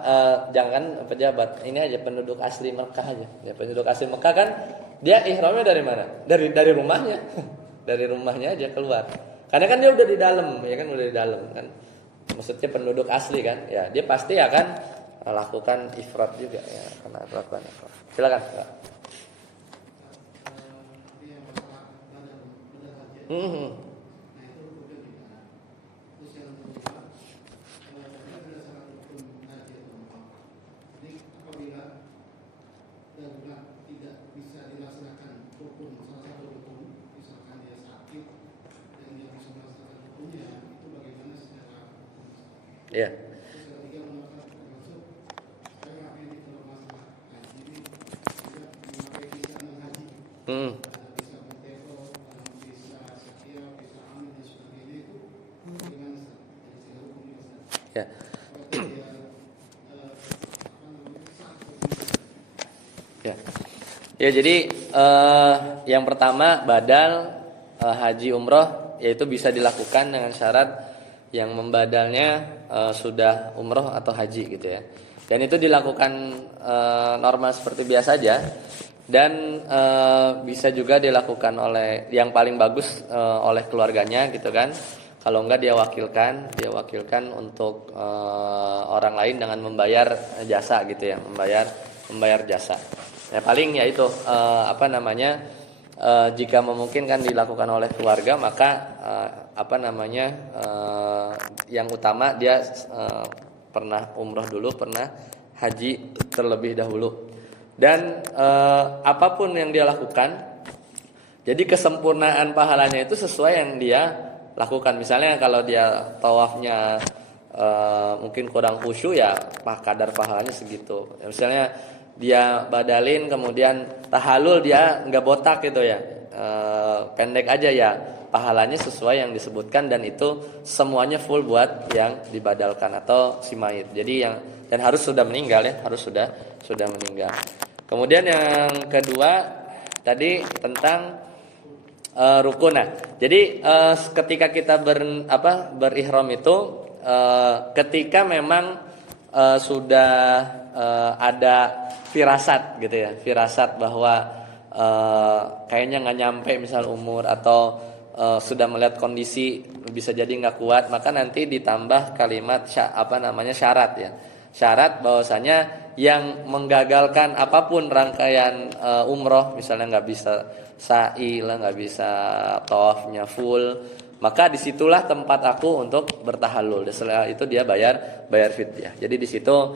jangan pejabat, ini aja penduduk asli Mekah aja. Ya penduduk asli Mekah kan dia ihramnya dari mana? Dari rumahnya. Dari rumahnya aja keluar. Karena kan dia udah di dalam, ya kan udah di dalam kan. Maksudnya penduduk asli kan, ya dia pasti akan lakukan ifrat juga ya, karena lakukan ifrat. Silakan. Ya. Ya. Ya. Ya jadi yang pertama badal haji umroh yaitu bisa dilakukan dengan syarat yang membadalnya sudah umroh atau haji gitu ya. Dan itu dilakukan normal seperti biasa aja. Dan bisa juga dilakukan oleh yang paling bagus oleh keluarganya gitu kan. Kalau enggak dia wakilkan untuk orang lain dengan membayar jasa gitu ya, membayar jasa. Ya paling ya itu jika memungkinkan dilakukan oleh keluarga maka yang utama dia pernah umroh dulu, pernah haji terlebih dahulu. Dan apapun yang dia lakukan, jadi kesempurnaan pahalanya itu sesuai yang dia lakukan. Misalnya kalau dia tawafnya mungkin kurang khusyuk ya kadar pahalanya segitu. Misalnya dia badalin kemudian tahallul dia nggak botak gitu ya, pendek aja ya, pahalanya sesuai yang disebutkan dan itu semuanya full buat yang dibadalkan atau si mayit. Jadi dan harus sudah meninggal ya, harus sudah meninggal. Kemudian yang kedua tadi tentang rukun. Nah, jadi ketika kita berihram itu ketika memang sudah ada firasat gitu ya, firasat bahwa kayaknya nggak nyampe misal umur atau sudah melihat kondisi bisa jadi nggak kuat, maka nanti ditambah kalimat syarat ya, syarat bahwasanya yang menggagalkan apapun rangkaian umroh, misalnya nggak bisa sa'i lah, nggak bisa tawafnya full, maka disitulah tempat aku untuk bertahallul. Dan setelah itu dia bayar fidyah. Jadi di situ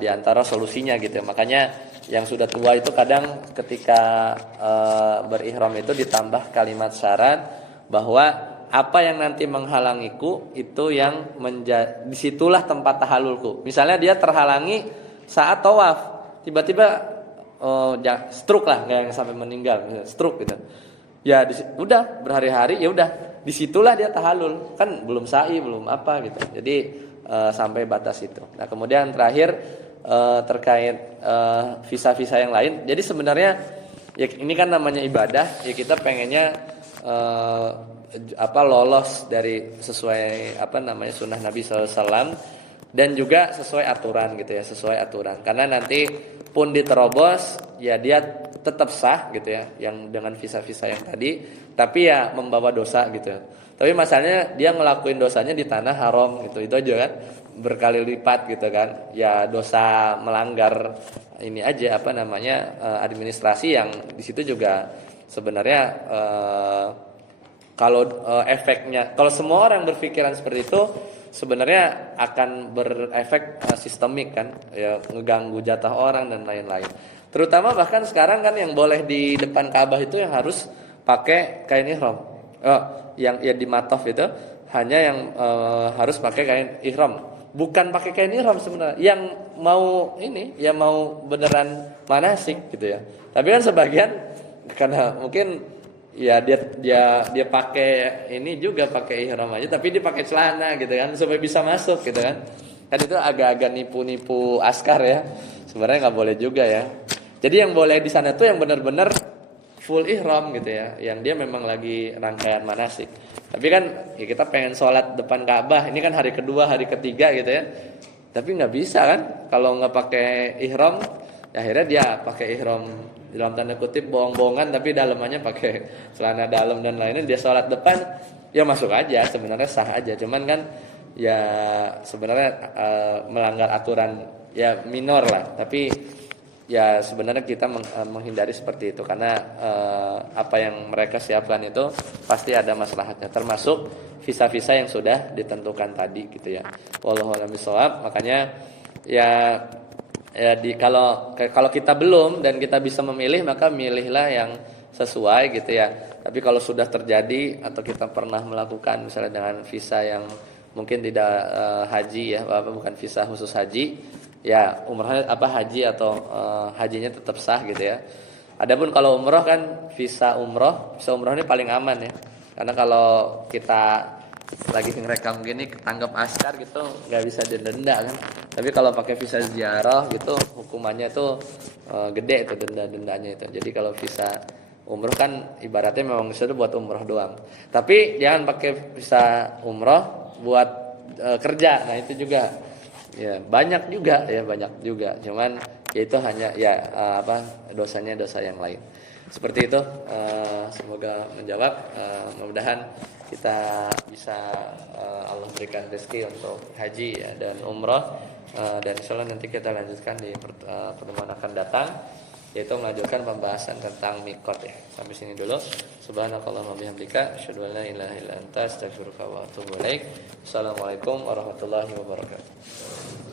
diantara solusinya gitu. Makanya yang sudah tua itu kadang ketika berihram itu ditambah kalimat syarat bahwa apa yang nanti menghalangiku itu yang disitulah tempat tahallulku. Misalnya dia terhalangi saat tawaf, tiba-tiba stroke lah, kayak yang sampai meninggal, stroke gitu. Ya udah berhari-hari ya udah disitulah dia tahallul, kan belum sa'i belum apa gitu. Jadi sampai batas itu. Nah kemudian terakhir terkait visa-visa yang lain. Jadi sebenarnya ya ini kan namanya ibadah, ya kita pengennya lolos dari sesuai sunnah Nabi SAW dan juga sesuai aturan gitu ya, sesuai aturan. Karena nanti pun diterobos ya dia tetap sah gitu ya, yang dengan visa-visa yang tadi, tapi ya membawa dosa gitu. Tapi masalahnya dia ngelakuin dosanya di tanah haram gitu, itu aja kan berkali lipat gitu kan. Ya dosa melanggar ini aja administrasi yang di situ juga sebenarnya kalau efeknya, kalau semua orang berpikiran seperti itu sebenarnya akan berefek sistemik kan, ya ngeganggu jatah orang dan lain-lain. Terutama bahkan sekarang kan yang boleh di depan Ka'bah itu yang harus pakai kain ihram. Yang ya di Mataf itu hanya yang harus pakai kain ihram. Bukan pakai kain ihram sebenarnya. Yang mau mau beneran manasik gitu ya. Tapi kan sebagian karena mungkin ya dia pakai ini juga pakai ihram aja, tapi dia pakai celana gitu kan supaya bisa masuk gitu kan. Kan itu agak-agak nipu-nipu askar ya. Sebenarnya nggak boleh juga ya. Jadi yang boleh di sana tuh yang benar-benar full ihram gitu ya, yang dia memang lagi rangkaian manasik. Tapi kan ya kita pengen sholat depan Ka'bah, ini kan hari kedua, hari ketiga gitu ya. Tapi nggak bisa kan kalau nggak pakai ihram, ya akhirnya dia pakai ihram dalam tanda kutip bohong-bohongan, tapi dalamannya pakai celana dalam dan lainnya, dia sholat depan, ya masuk aja, sebenarnya sah aja. Cuman kan ya sebenarnya melanggar aturan ya minor lah, tapi ya sebenarnya kita menghindari seperti itu karena apa yang mereka siapkan itu pasti ada maslahatnya, termasuk visa-visa yang sudah ditentukan tadi gitu ya. Wallahu a'lam bishawab. Makanya ya kalau kita belum dan kita bisa memilih, maka milihlah yang sesuai gitu ya. Tapi kalau sudah terjadi atau kita pernah melakukan misalnya dengan visa yang mungkin tidak haji ya, bukan visa khusus haji, ya umrahnya haji atau hajinya tetap sah gitu ya. Adapun kalau umroh kan visa umroh ini paling aman ya. Karena kalau kita lagi ngerekam gini ketangkep askar gitu nggak bisa didenda kan. Tapi kalau pakai visa ziarah gitu hukumannya tuh gede itu dendanya itu. Jadi kalau visa umroh kan ibaratnya memang itu buat umroh doang. Tapi jangan pakai visa umroh buat kerja. Nah itu juga ya banyak juga. Cuman ya itu hanya ya dosanya dosa yang lain. Seperti itu, semoga menjawab. Mudah-mudahan kita bisa Allah berikan rezeki untuk haji ya, dan umroh, dan insyaallah nanti kita lanjutkan di pertemuan akan datang, yaitu melanjutkan pembahasan tentang mikot ya. Sampai sini dulu. Subhanakallahumma bihamdika asyhadu an la ilaha illa anta astaghfiruka wa atubu ilaik. Assalamualaikum warahmatullahi wabarakatuh.